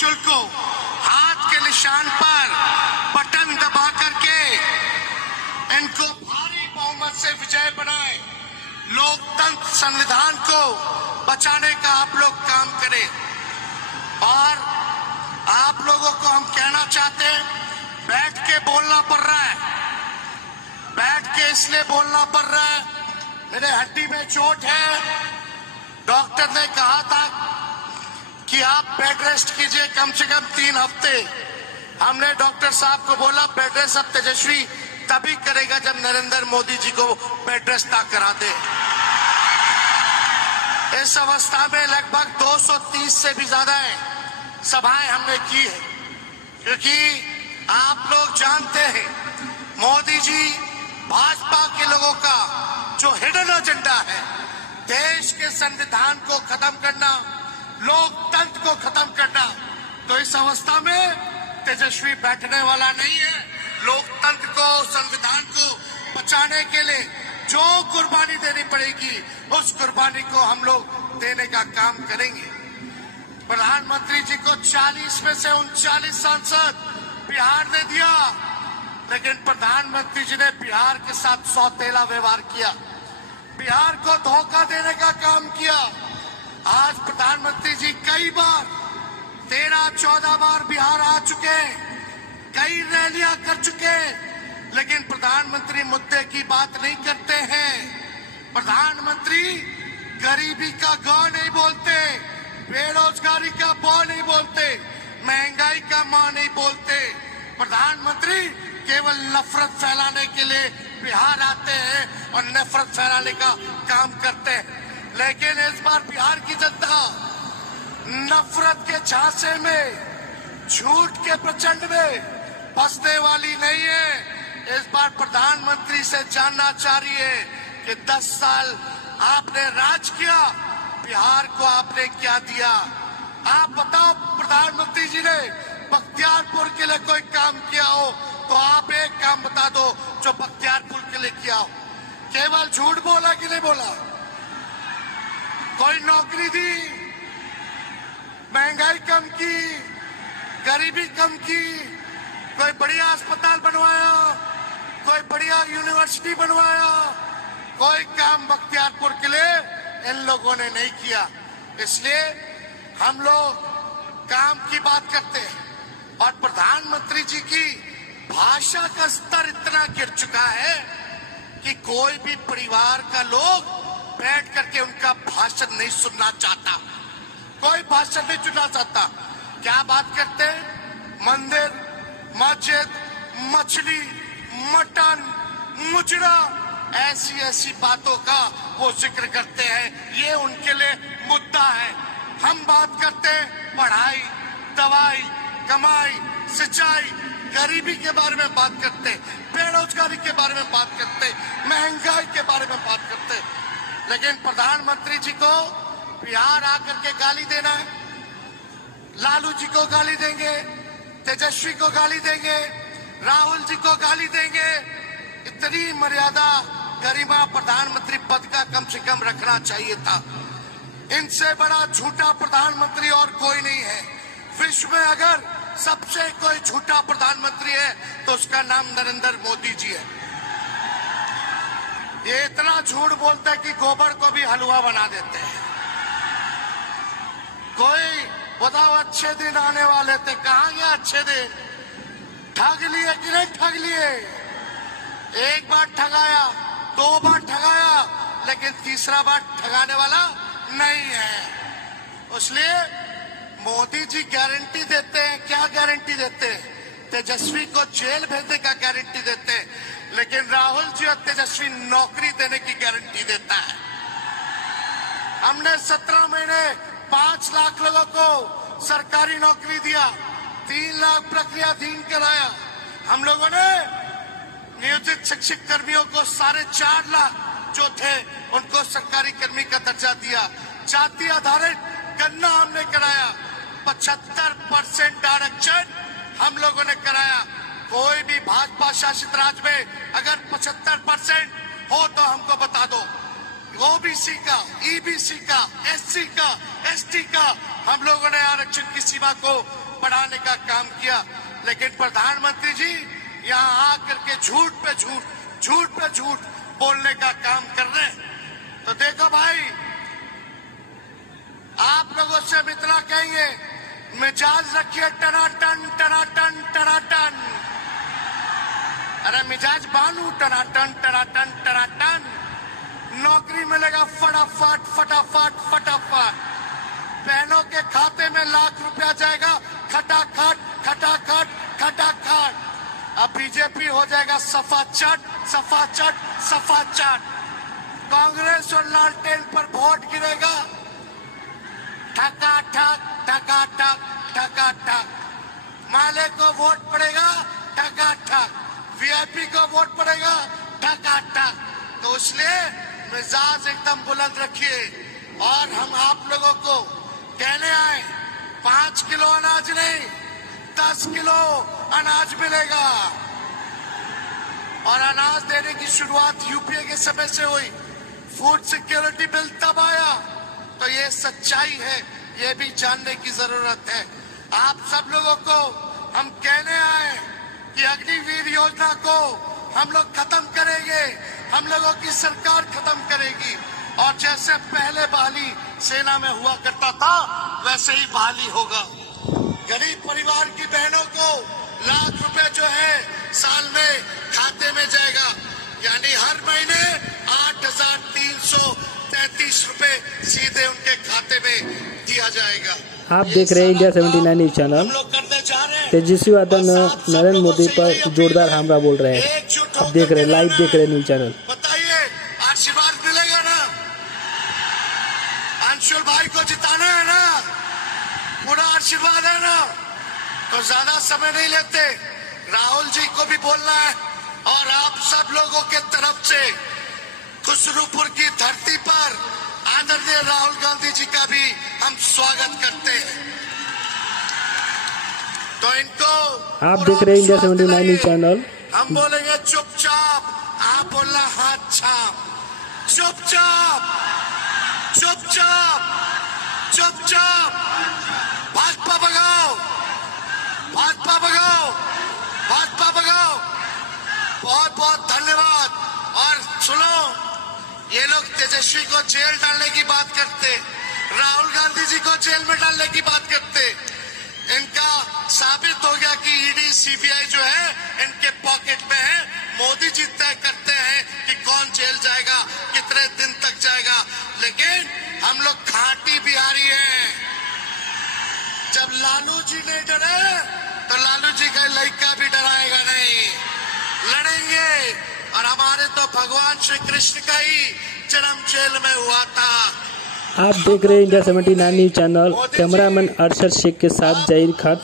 निशुल्क को हाथ के निशान पर बटन दबा करके इनको भारी बहुमत से विजय बनाए। लोकतंत्र संविधान को बचाने का आप लोग काम करें। और आप लोगों को हम कहना चाहते हैं, बैठ के बोलना पड़ रहा है, बैठ के इसलिए बोलना पड़ रहा है, मेरे हड्डी में चोट है। डॉक्टर ने कहा था कि आप बेड रेस्ट कीजिए कम से कम 3 हफ्ते। हमने डॉक्टर साहब को बोला बेड रेस्ट अब तेजस्वी तभी करेगा जब नरेंद्र मोदी जी को बेड रेस्ट ना करा दे। इस अवस्था में लगभग 230 से भी ज्यादा सभाएं हमने की है, क्योंकि आप लोग जानते हैं मोदी जी भाजपा के लोगों का जो हिडन एजेंडा है, देश के संविधान को खत्म करना, लोकतंत्र को खत्म करना। तो इस अवस्था में तेजस्वी बैठने वाला नहीं है। लोकतंत्र को, संविधान को बचाने के लिए जो कुर्बानी देनी पड़ेगी उस कुर्बानी को हम लोग देने का काम करेंगे। प्रधानमंत्री जी को 40 में से 39 सांसद बिहार ने दिया, लेकिन प्रधानमंत्री जी ने बिहार के साथ सौतेला व्यवहार किया, बिहार को धोखा देने का काम किया। आज प्रधानमंत्री जी कई बार 13-14 बार बिहार आ चुके हैं, कई रैलियां कर चुके हैं, लेकिन प्रधानमंत्री मुद्दे की बात नहीं करते हैं। प्रधानमंत्री गरीबी का ग नहीं बोलते, बेरोजगारी का ब नहीं बोलते, महंगाई का म नहीं बोलते। प्रधानमंत्री केवल नफरत फैलाने के लिए बिहार आते हैं और नफरत फैलाने का काम करते हैं। लेकिन इस बार बिहार की जनता नफरत के झांसे में, झूठ के प्रचंड में फंसने वाली नहीं है। इस बार प्रधानमंत्री से जानना चाह रही है कि 10 साल आपने राज किया, बिहार को आपने क्या दिया। आप बताओ, प्रधानमंत्री जी ने बख्तियारपुर के लिए कोई काम किया हो तो आप एक काम बता दो जो बख्तियारपुर के लिए किया हो। केवल झूठ बोला कि नहीं बोला? कोई नौकरी दी, महंगाई कम की, गरीबी कम की, कोई बढ़िया अस्पताल बनवाया, कोई बढ़िया यूनिवर्सिटी बनवाया, कोई काम बख्तियारपुर के लिए इन लोगों ने नहीं किया। इसलिए हम लोग काम की बात करते हैं। और प्रधानमंत्री जी की भाषा का स्तर इतना गिर चुका है कि कोई भी परिवार का लोग बैठ करके उनका भाषण नहीं सुनना चाहता, कोई भाषण नहीं सुनना चाहता। क्या बात करते हैं? मंदिर, मस्जिद, मछली, मटन, मुजरा, ऐसी बातों का वो जिक्र करते हैं। ये उनके लिए मुद्दा है। हम बात करते हैं पढ़ाई, दवाई, कमाई, सिंचाई, गरीबी के बारे में बात करते, बेरोजगारी के बारे में बात करते, महंगाई के बारे में बात करते। लेकिन प्रधानमंत्री जी को बिहार आकर के गाली देना है, लालू जी को गाली देंगे, तेजस्वी को गाली देंगे, राहुल जी को गाली देंगे। इतनी मर्यादा, गरिमा प्रधानमंत्री पद का कम से कम रखना चाहिए था। इनसे बड़ा झूठा प्रधानमंत्री और कोई नहीं है। विश्व में अगर सबसे कोई झूठा प्रधानमंत्री है तो उसका नाम नरेंद्र मोदी जी है। ये इतना झूठ बोलते हैं कि गोबर को भी हलवा बना देते हैं। कोई बताओ, अच्छे दिन आने वाले थे, कहां गए अच्छे दिन? ठग लिए कि नहीं ठग लिए? एक बार ठगाया, 2 बार ठगाया, लेकिन तीसरा बार ठगाने वाला नहीं है। इसलिए मोदी जी गारंटी देते हैं। क्या गारंटी देते हैं? तेजस्वी को जेल भेजने का गारंटी देते हैं, लेकिन राहुल जी और तेजस्वी नौकरी देने की गारंटी देता है। हमने 17 महीने 5 लाख लोगों को सरकारी नौकरी दिया, 3 लाख प्रक्रियाधीन कराया। हम लोगों ने नियोजित शिक्षक कर्मियों को 4.5 लाख जो थे उनको सरकारी कर्मी का दर्जा दिया। जाति आधारित गणना हमने कराया। 75% आरक्षण हम लोगों ने कराया। कोई भी भाजपा शासित राज्य में अगर 75% हो तो हमको बता दो। ओबीसी का, ईबीसी का, एससी का, एसटी का हम लोगों ने आरक्षण की सीमा को बढ़ाने का काम किया। लेकिन प्रधानमंत्री जी यहाँ आकर के झूठ पे झूठ बोलने का काम कर रहे हैं। तो देखो भाई, आप लोगों से हम इतना कहेंगे, मिजाज रखिए टनाटन टनाटन टनाटन। अरे मिजाज बानू टनाटन टनाटन टनाटन। नौकरी मिलेगा फटाफट फटाफट फटाफट। बहनों के खाते में लाख रुपया जाएगा खटाखट खटाखट खटाखट। अब बीजेपी हो जाएगा सफा चट सफा चट सफा चट। कांग्रेस और लालटेन पर वोट गिरेगा ठका ठक ठका ठक ठका ठक। माले को वोट पड़ेगा ठका ठक, वीआईपी को वोट पड़ेगा ठका ठक। तो इसलिए मिजाज एकदम बुलंद रखिए। और हम आप लोगों को कहने आए, 5 किलो अनाज नहीं 10 किलो अनाज मिलेगा। और अनाज देने की शुरुआत यूपीए के समय से हुई। फूड सिक्योरिटी बिल तब आया। तो ये सच्चाई है, ये भी जानने की जरूरत है। आप सब लोगों को हम कहने आए कि अग्निवीर योजना को हम लोग खत्म करेंगे, हम लोगों की सरकार खत्म करेगी। और जैसे पहले बहाली सेना में हुआ करता था वैसे ही बहाली होगा। गरीब परिवार की बहनों को लाख रुपए जो है साल में खाते में जाएगा, यानी हर महीने 8,333 रुपए सीधे उनके खाते में दिया जाएगा। आप देख रहे हैं India 79 news channel. Tejashwi Yadav Narendra Modi पर जोरदार हमला बोल रहे हैं। आप देख रहे हैं, लाइव देख रहे हैं न्यूज चैनल। बताइए, आशीर्वाद मिलेगा ना? अंशुल भाई को जिताना है ना? पूरा आशीर्वाद है ना? तो ज्यादा समय नहीं लेते, राहुल जी को भी बोलना है। और आप सब लोगों के तरफ से खुसरूपुर की धरती पर आदरणीय राहुल गांधी जी का भी हम स्वागत करते हैं। तो इनको आप देख रहे हैं इंडिया 79 न्यूज चैनल। हम बोलेंगे चुपचाप, आप बोलना हाथ छाप। चुपचाप चुपचाप चुपचाप। भाजपा भगाओ, भाजपा भगाओ, भाजपा भगाओ। बहुत बहुत धन्यवाद। और सुनो, ये लोग तेजस्वी को जेल डालने की बात करते, राहुल गांधी जी को जेल में डालने की बात करते। इनका साबित हो गया कि ईडी सीबीआई जो है इनके पॉकेट में है। मोदी जी तय करते हैं कि कौन जेल जाएगा, कितने दिन तक जाएगा। लेकिन हम लोग खांटी बिहारी हैं। जब लालू जी नहीं डरे तो लालू जी का लड़का भी डराएगा नहीं। लड़ेंगे। और हमारे तो भगवान श्री कृष्ण का ही जन्म जेल में हुआ था। आप देख रहे हैं India 79 news channel. Cameraman Arshad Shaikh के साथ जहीर खान।